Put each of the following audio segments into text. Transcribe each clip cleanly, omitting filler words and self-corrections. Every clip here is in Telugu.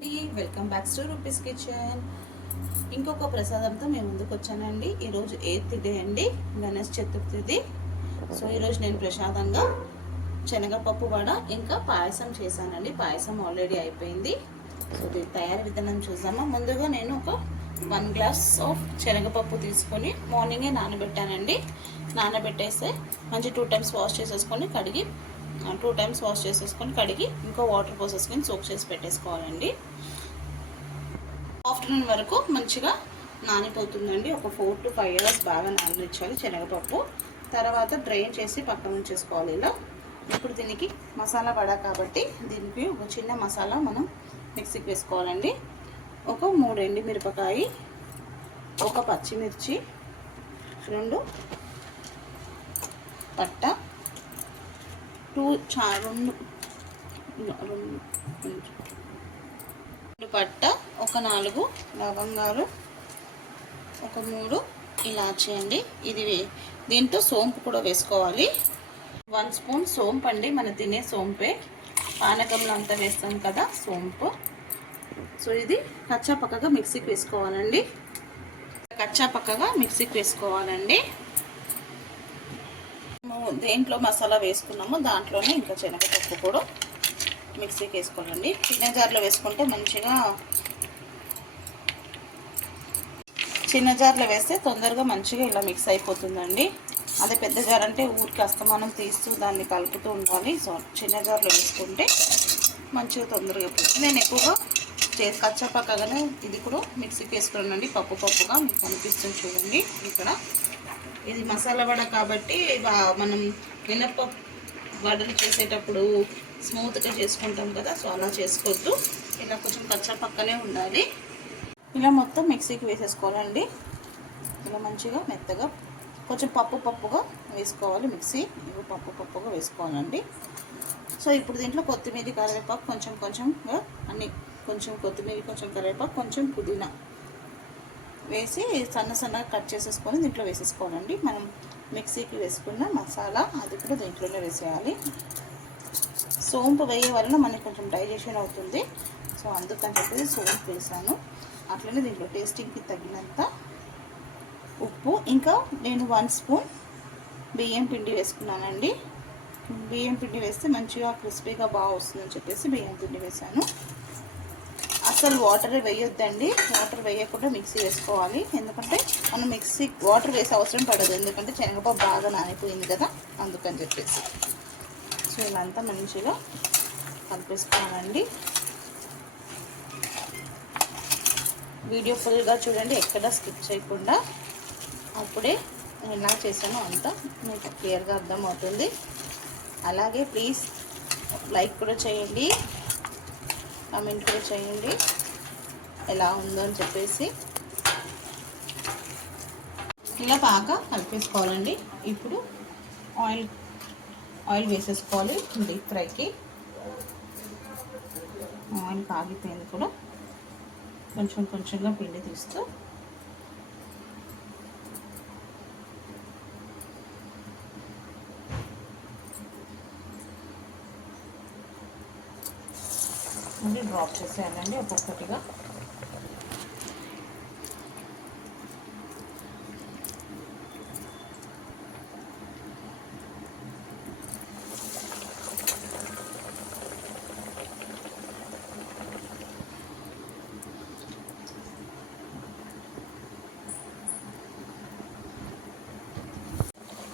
Welcome back to rupees kitchen. ఇంకొక ప్రసాదంతో మేము ముందుకు వచ్చానండి. ఈరోజు 8th డే అండి, గణేష్ చతుర్థిది. సో ఈరోజు నేను ప్రసాదంగా శనగపప్పు వడ ఇంకా పాయసం చేశానండి. పాయసం ఆల్రెడీ అయిపోయింది. సో దీని తయారీ విధానం చూద్దామా. ముందుగా నేను ఒక 1 గ్లాస్ ఆఫ్ శనగపప్పు తీసుకొని మార్నింగే నానబెట్టానండి. నానబెట్టేస్తే మంచి 2 times వాష్ చేసేసుకొని కడిగి 2 times వాష్ చేసేసుకొని కడిగి ఇంకో వాటర్ పోసేసుకొని సోక్ చేసి పెట్టేసుకోవాలండి. ఆఫ్టర్నూన్ వరకు మంచిగా నానిపోతుందండి. ఒక 4 to 5 hours బాగా నాననిచ్చాలి శనగపప్పు. తర్వాత డ్రైన్ చేసి పక్కన ఉంచేసుకోవాలి ఇలా. ఇప్పుడు దీనికి మసాలా వడ కాబట్టి దీనికి ఒక చిన్న మసాలా మనం మిక్సీకి వేసుకోవాలండి. ఒక 3 ఎండుమిరపకాయ, ఒక పచ్చిమిర్చి, 2 పట్ట, 2 పట్ట, ఒక 4 లవంగాలు, ఒక 3 ఇలాచీ అండి. ఇది దీంతో సోంపు కూడా వేసుకోవాలి. 1 స్పూన్ సోంపు అండి, మన తినే సోంపే, పానకంలో అంతా వేస్తాం కదా సోంపు. సో ఇది కచ్చా పక్కగా మిక్సీకి వేసుకోవాలండి. దేంట్లో మసాలా వేసుకున్నామో దాంట్లోనే ఇంకా శనగపప్పు కూడా మిక్సీకి వేసుకోవాలండి. చిన్న జార్లో వేసుకుంటే చిన్న జార్లో వేస్తే తొందరగా మంచిగా ఇలా మిక్స్ అయిపోతుందండి. అదే పెద్ద జార్ అంటే ఊరికి అస్తమానం తీస్తూ దాన్ని కలుపుతూ ఉండాలి. సో చిన్న జార్లో వేసుకుంటే మంచిగా తొందరగా అయిపోతుంది. నేను ఎక్కువగా కచ్చా పక్కగానే ఇది కూడా మిక్సీకి వేసుకున్నానండి. పప్పుగా మీకు కనిపిస్తుంది చూడండి. ఇక్కడ ఇది మసాలా వడ కాబట్టి మనం మినప్పప్పు వడలు చేసేటప్పుడు స్మూత్గా చేసుకుంటాం కదా, సో అలా చేసుకోవద్దు. ఇలా కొంచెం కచ్చా పక్కనే ఉండాలి. ఇలా మొత్తం మిక్సీకి వేసేసుకోవాలండి. ఇలా మంచిగా మెత్తగా కొంచెం పప్పుగా వేసుకోవాలి. మిక్సీ ఇవి పప్పుగా వేసుకోవాలండి. సో ఇప్పుడు దీంట్లో కొత్తిమీర, కరివేపాకు కొంచెంగా అన్ని, కొంచెం కొత్తిమీర, కొంచెం కరివేపాకు, కొంచెం పుదీనా వేసి సన్నగా కట్ చేసేసుకొని దీంట్లో వేసేసుకోవాలండి. మనం మిక్సీకి వేసుకున్న మసాలా అది కూడా దీంట్లోనే వేసేయాలి. సోంపు వేయే వలన మనకి కొంచెం డైజెషన్ అవుతుంది. సో అందుకని చెప్పేసి సోంపు వేసాను. అట్లనే దీంట్లో టేస్టింగ్కి తగినంత ఉప్పు, ఇంకా నేను 1 స్పూన్ బియ్యం పిండి వేసుకున్నానండి. బియ్యం పిండి వేస్తే మంచిగా క్రిస్పీగా బాగా వస్తుందని చెప్పేసి బియ్యం పిండి వేసాను. అసలు వాటర్ వేయొద్దండి. వాటర్ వేయకుండా మిక్సీ వేసుకోవాలి. ఎందుకంటే మనం వాటర్ వేసే అవసరం పడదు, ఎందుకంటే శనగపప్పు బాగా నానిపోయింది కదా, అందుకని చెప్పేసి. సో ఇలా అంతా మంచిగా కలిపేసుకోవాలండి. వీడియో ఫుల్గా చూడండి, ఎక్కడ స్కిప్ చేయకుండా. అప్పుడే నేను ఎలా చేశానో అంతా మీకు క్లియర్గా అర్థమవుతుంది. అలాగే ప్లీజ్ లైక్ కూడా చేయండి, కామెంట్ కూడా చేయండి ఎలా ఉందో అని చెప్పేసి. ఇలా బాగా కలిపేసుకోవాలండి. ఇప్పుడు ఆయిల్ వేసేసుకోవాలి. డీప్ ఫ్రైకి ఆయిల్ కాగిపోయింది కూడా. కొంచెంగా పిండి తీస్తూ మళ్ళీ డ్రాప్ చేసేయాలండి ఒక్కొక్కటిగా.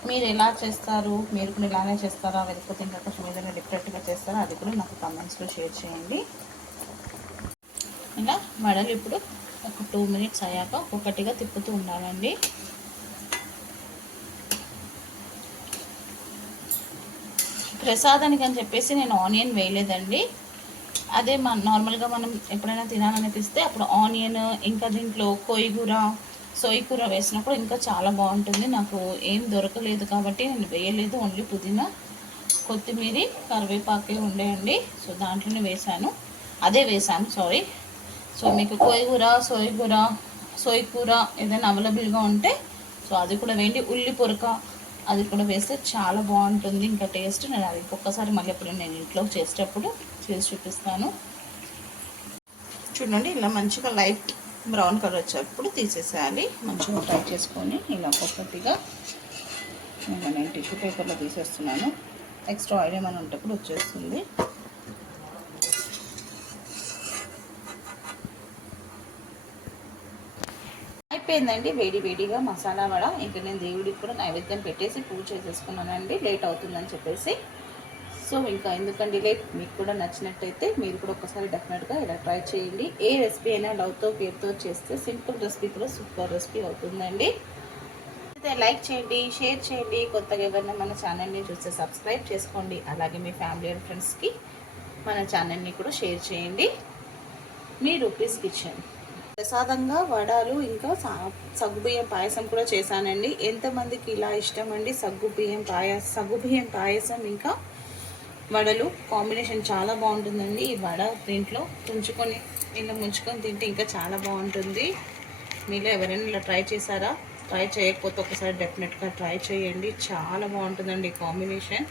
మీరు ఎలా చేస్తారు? మీరు కూడా ఇలానే చేస్తారా, లేకపోతే ఇంకా కొంచెం ఏదైనా డిఫరెంట్గా చేస్తారా? అది కూడా నాకు కామెంట్స్లో షేర్ చేయండి. ఇలా వడలు ఇప్పుడు ఒక 2 minutes అయ్యాక ఒక్కొక్కటిగా తిప్పుతూ ఉండాలండి. ప్రసాదానికి అని చెప్పేసి నేను ఆనియన్ వేయలేదండి. అదే నార్మల్గా మనం ఎప్పుడైనా తినాలనిపిస్తే అప్పుడు ఆనియన్, ఇంకా దీంట్లో సోయకూర వేసినప్పుడు ఇంకా చాలా బాగుంటుంది. నాకు ఏం దొరకలేదు కాబట్టి నేను వేయలేదు. ఓన్లీ పుదీనా, కొత్తిమీర, కరివేపాకే ఉండేయండి. సో దాంట్లోనే వేసాను, సారీ. సో మీకు సోయకూర ఏదైనా అవైలబుల్గా ఉంటే సో అది కూడా వేయండి. ఉల్లి పొరక అది కూడా వేస్తే చాలా బాగుంటుంది ఇంకా టేస్ట్. నేను అది ఇంకొకసారి మళ్ళీ ఎప్పుడు నేను ఇంట్లో చేసేటప్పుడు చేసి చూపిస్తాను. చూడండి ఇలా మంచిగా లైట్ బ్రౌన్ కలర్ వచ్చేటప్పుడు తీసేసేయాలి. మంచిగా ఫ్రై చేసుకొని ఇలా ఒక్కొక్కటిగా నేను టిష్యూ పేపర్లో తీసేస్తున్నాను. ఎక్స్ట్రా ఆయిల్ ఏమైనా ఉంటే కూడా వచ్చేస్తుంది. అయిపోయిందండి వేడి వేడిగా మసాలా వడ. ఇంకా నేను దేవుడికి కూడా నైవేద్యం పెట్టేసి పూజ చేసేసుకున్నానండి, లేట్ అవుతుందని చెప్పేసి. సో ఇంకా ఎందుకండి లేట్, మీకు కూడా నచ్చినట్టయితే మీరు కూడా ఒకసారి డెఫినెట్గా ఇలా ట్రై చేయండి. ఏ రెసిపీ అయినా లవ్తో కేర్తో చేస్తే సింపుల్ రెసిపీ కూడా సూపర్ రెసిపీ అవుతుందండి. అయితే లైక్ చేయండి, షేర్ చేయండి. కొత్తగా ఎవరైనా మన ఛానల్ని చూస్తే సబ్స్క్రైబ్ చేసుకోండి. అలాగే మీ ఫ్యామిలీ అండ్ ఫ్రెండ్స్కి మన ఛానల్ని కూడా షేర్ చేయండి. మీ రూపీస్ కిచెన్ ప్రసాదంగా వడలు ఇంకా సగ్గుబియ్యం పాయసం కూడా చేశానండి. ఎంతమందికి ఇలా ఇష్టం అండి సగ్గుబియ్యం పాయసం ఇంకా వడలు కాంబినేషన్ చాలా బాగుంటుందండి. ఈ వడ దీంట్లో తుంచుకొని ఇలా ముంచుకొని తింటే ఇంకా చాలా బాగుంటుంది. మీలో ఎవరైనా ఇలా ట్రై చేశారా? ట్రై చేయకపోతే ఒకసారి డెఫినెట్గా ట్రై చేయండి, చాలా బాగుంటుందండి కాంబినేషన్.